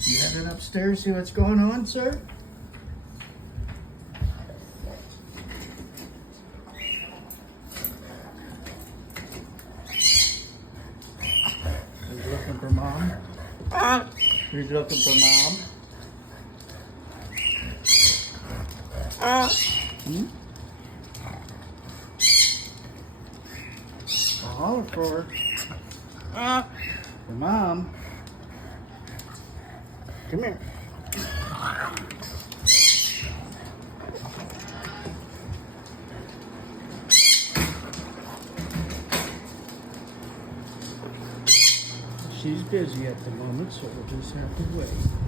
You headed upstairs, see what's going on, sir? He's looking for mom. He's looking for mom. Hmm? I'll holler for her. For mom. Come here. She's busy at the moment, so we'll just have to wait.